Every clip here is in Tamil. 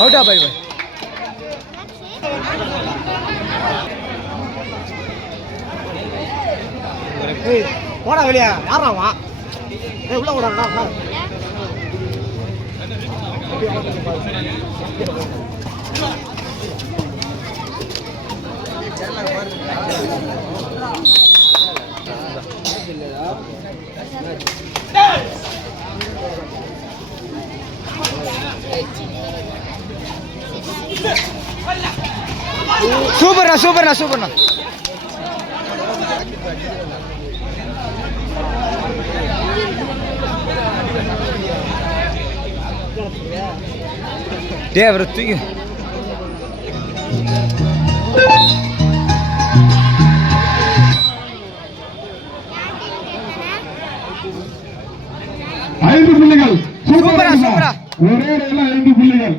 அவுட்டா பாய் பாய் போடா வெளியா யாராவா உள்ள விடா சூப்பர்ண்ணா சூப்பர்ண்ணா சூப்பர்ண்ணா டே அவரை தூக்கி ஐந்து புள்ளிகள் சூப்பரா சூப்பரா ஒரே 5 புள்ளிகள்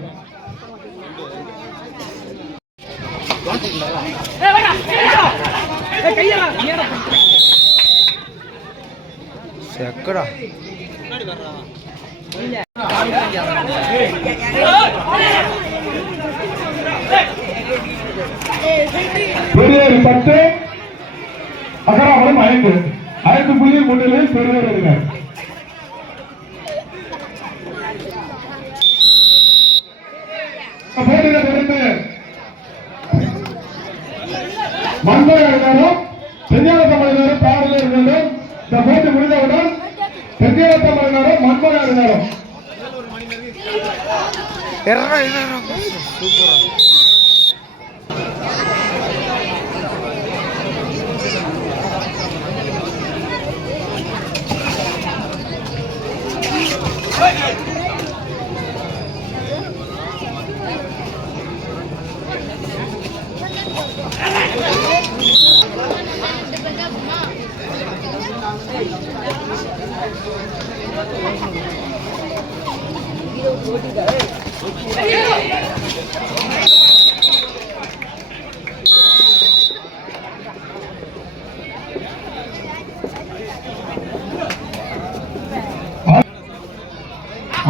செக்கடா பெரியார் 10 அகராபுரம் 5 புள்ளி முன்னிலையில் பெரியார் வருகிறார். போட்டியில் தொடர்ந்து மண்புரை இருந்தாலும் செஞ்சாலத்தமிழரும் பாடல இருந்தாலும் இந்த போட்டி முடிந்தவுடன் செஞ்சாலத்தமிழரும் மண்புரை இருந்தாலும் சூப்பரா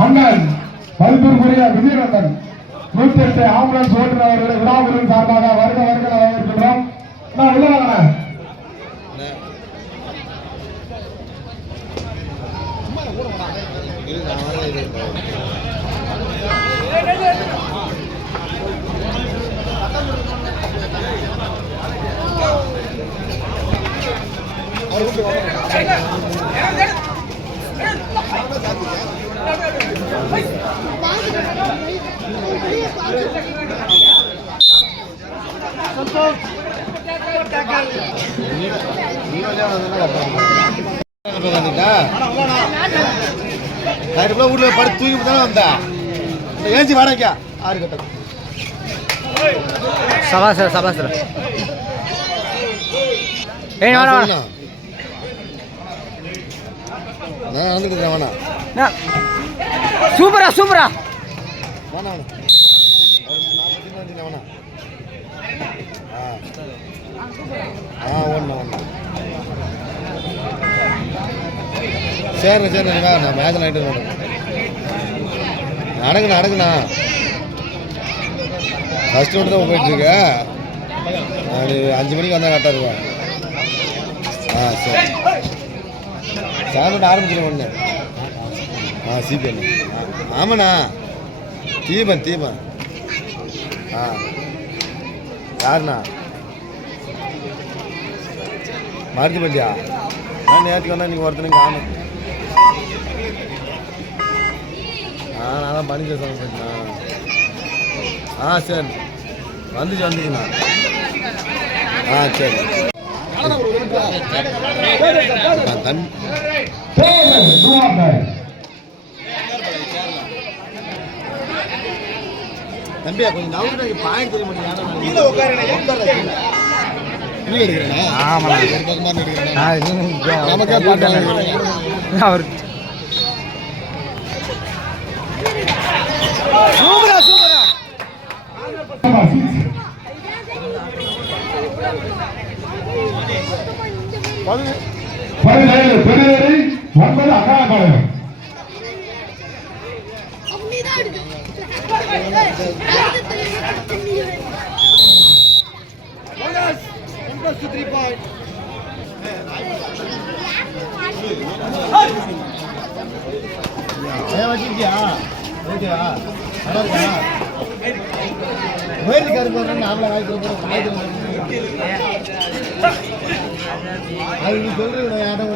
அண்ணன் மதிப்பிற்குரிய விஜயநந்தன் 108 ஆம்புலன்ஸ் ஓட்டுநர் அவர்களை விழாவின் சார்பாக வருக வருக வரவேற்கின்றோம். நான் உள்ள வாங்க ஊர்ல படுத்து தூக்கி தானே வந்தா ஏஞ்சி வாடகைக்கா 6 கட்டம் சபாசர சபாசர ஏய் வாடா வாடா நான் வந்துட்டேன் வாடா சூப்பரா சூப்பரா வாடா வாடா 40 வாடா ஒண்ணு ஒண்ணு சரி சரி நான் மேட்ச் நைட்டு நடக்குண்ணா ஃபஸ்ட்டு மட்டும் தான் போயிட்டுருக்க நான் 5 மணிக்கு வந்தால் கரெக்டாக இருக்கேன் சரி சாப்பிட்டு ஆரம்பிச்சிடும் ஒன்று சீப்பன் ஆமாண்ணா தீபன் யாருண்ணா மாருதி பண்டியா நான் நேற்றுக்கு வந்தால் நீங்கள் ஒருத்தனையும் காணும் நான் தான் பண்ணி சொல்லுண்ணா சரி வந்துச்சுண்ணா சரி தம்பியா கொஞ்சம் நவுறு பாயிண்ட் தெரிய மாட்டேங்க நமக்கே அவர் சூப்பரா பெரியவரை 9 அகாபாளையம் வச்சிருக்கியா ஓகேவா நல்லா இருக்கா வேறு கருப்பு நாமளை அது நீ சொல்றீங்க யாரும்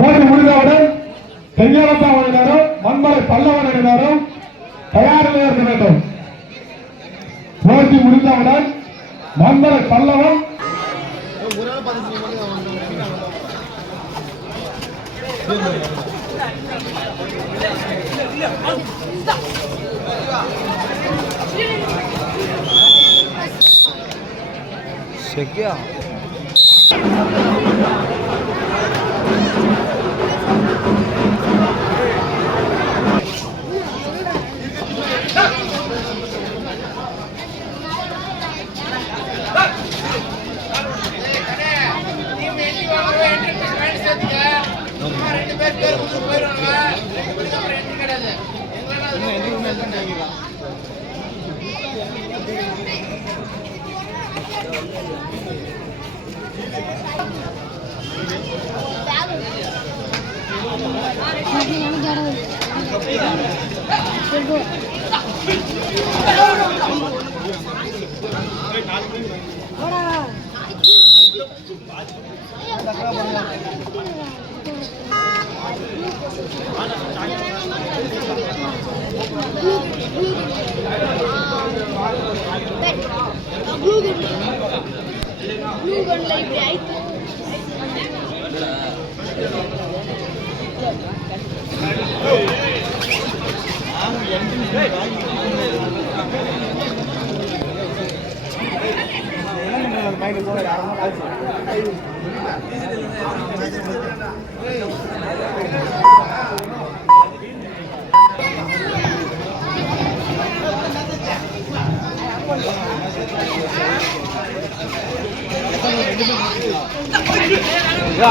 போட்டு முடிந்தவுடன் செஞ்சவத்தான் அணியினரும் மண்மலை பல்லவன் அணியினரும் தயாரில் இருக்க வேண்டும். போட்டி முடிந்தவுடன் மண்மலை பல்லவன் क्या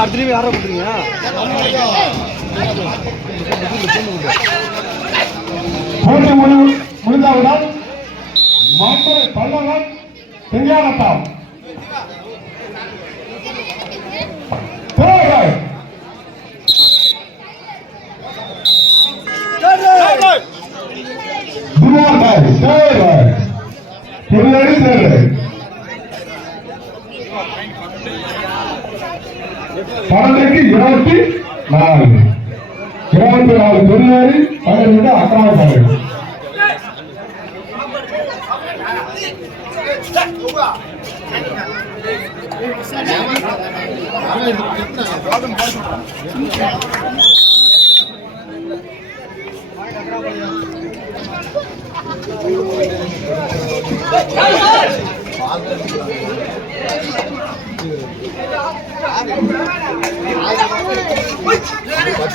அடுத்த யாரோ கொடுத்துருங்க போட்டி முடிந்தவுடன் மண்மலை பல்லவன் செஞ்சாவட்டம் பன்னெண்டுக்கு 24 பெரியாரி 12 அக்கராபாளையம்.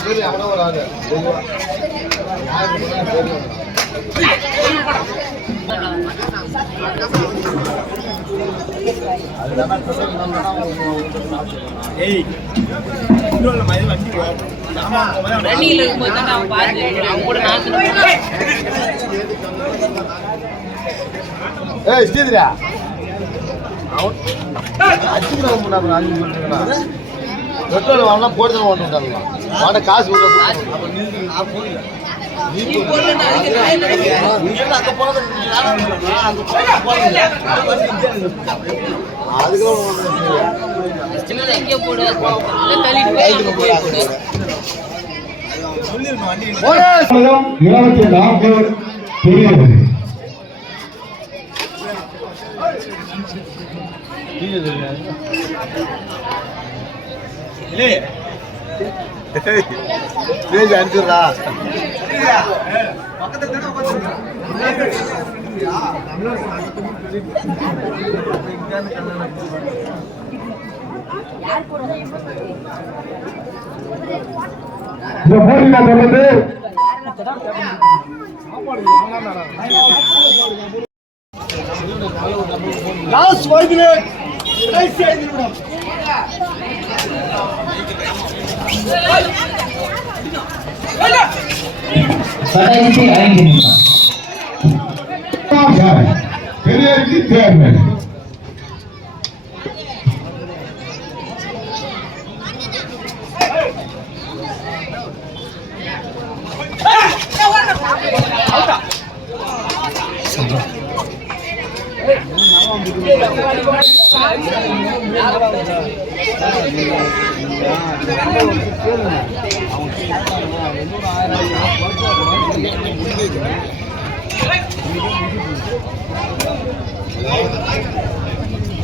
பேர் எவனோ வராங்க ஸ்ரீதரா பெட்ரோல் வாங்கினா போட்டு தான் ஓட்டுட்டாங்களா வாட காசு அனுப்பிடுறா இந்த போட்டியில தொடர்ந்து லாஸ்ட் 5 மினிட் கடைசி 5 நிமிடம் கடைசி 5 நிமிடம் பெரியருக்கு தேர்வு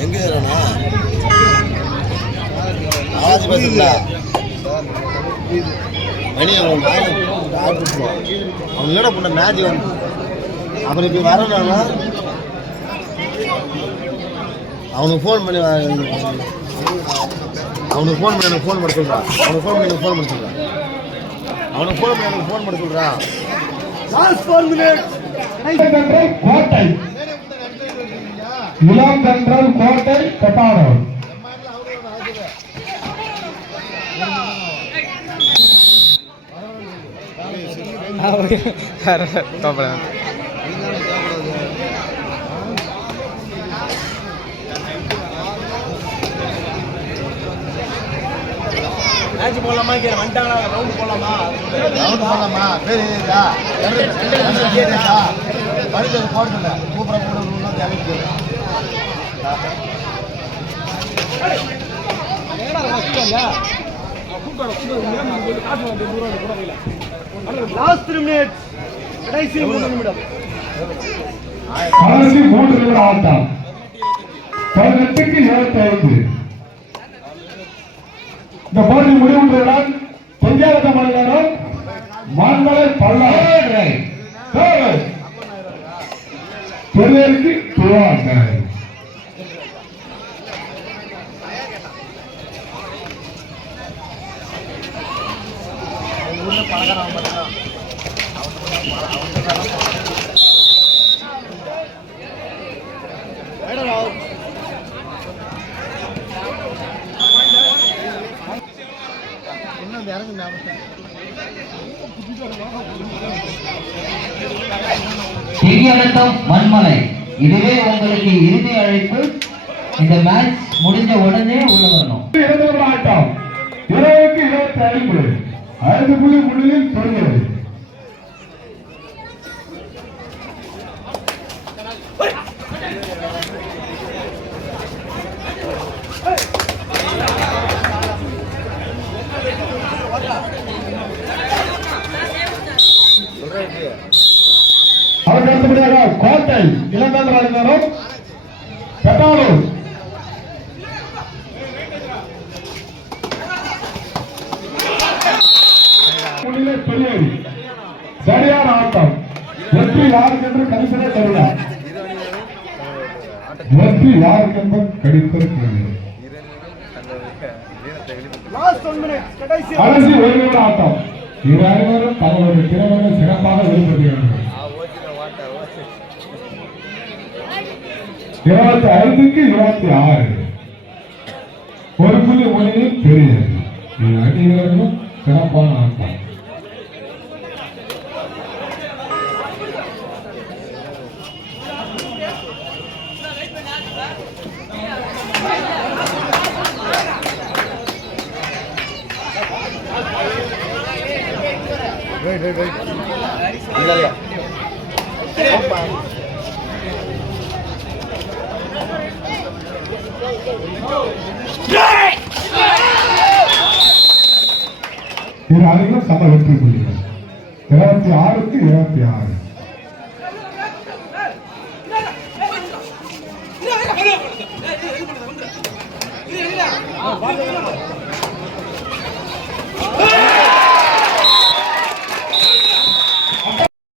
எங்க ஏறனா ஆவாஜ் பேசுறா மணி அவன் அவனோட பண்ண மேட்ச் வந்து அப்புறம் இப்ப வரணும்னா அவனுக்கு ஃபோன் பண்ணி அவனுக்கு ஃபோன் பண்ணி எனக்கு ஃபோன் பண்ண சொல்றான் அவனுக்கு ஃபோன் பண்ணி எனக்கு ஃபோன் பண்ண சொல்றான் அவனுக்கு ஃபோன் பண்ணி எனக்கு ஃபோன் பண்ண சொல்றான் லாஸ்ட் 4 மினிட் கோட்டை இளம் தென்றல் கோட்டை கட்டாரம் மேட்ச் போடலாமா கேட்க வந்துட்டாங்களா ரவுண்ட் போடலாமா பேர் படிக்கிறது போடுறதில்ல கூப்பிட போடுறதுலாம் தேவைக்கு லாஸ்ட் 3 மினிட் கடைசி 3 நிமிடம் கடைசி 3 நிமிடம் ஆட்டம் 18க்கு 25 இந்த போட்டி முடிவுடன் பஞ்சாயத்து மாநிலம் மான்மலை பல்லாறு பெரியருக்கு துவாங்க திரியநத்தம் மண்மலை இதுவே உங்களுக்கு இறுதி அழைப்பு. இந்த மேட்ச் முடிஞ்ச உடனே உள்ள வரணும். ஆட்டம் 20க்கு 25 5 புள்ளி முன்னிலையில் தொடங்குகிறது. அதற்கு அடுத்தபடியாக கோட்டை இளந்தராஜனரும் கட்டாளூர் பெரியேரி சரியான ஆட்டம் வெற்றி யாருக்கு என்று கணிசனை தருகிறார். வெற்றி யாருக்கு என்பது கடித்திருக்கிறது. லாஸ்ட் 1 மினிட் கடைசி கடைசி ஒரு நிமிட ஆட்டம். இரு அணியினரும் தங்களுடைய திறமையை சிறப்பாக வெளிப்படுத்துகிறார்கள். 25க்கு 26 ஒரு புள்ளி முனையில் பெரியது. இரு அணியினரும் சிறப்பான ஆட்டம். இல்ல இல்ல இரு அணிகளும் சம வெற்றி புள்ளிகள். 26க்கு 26.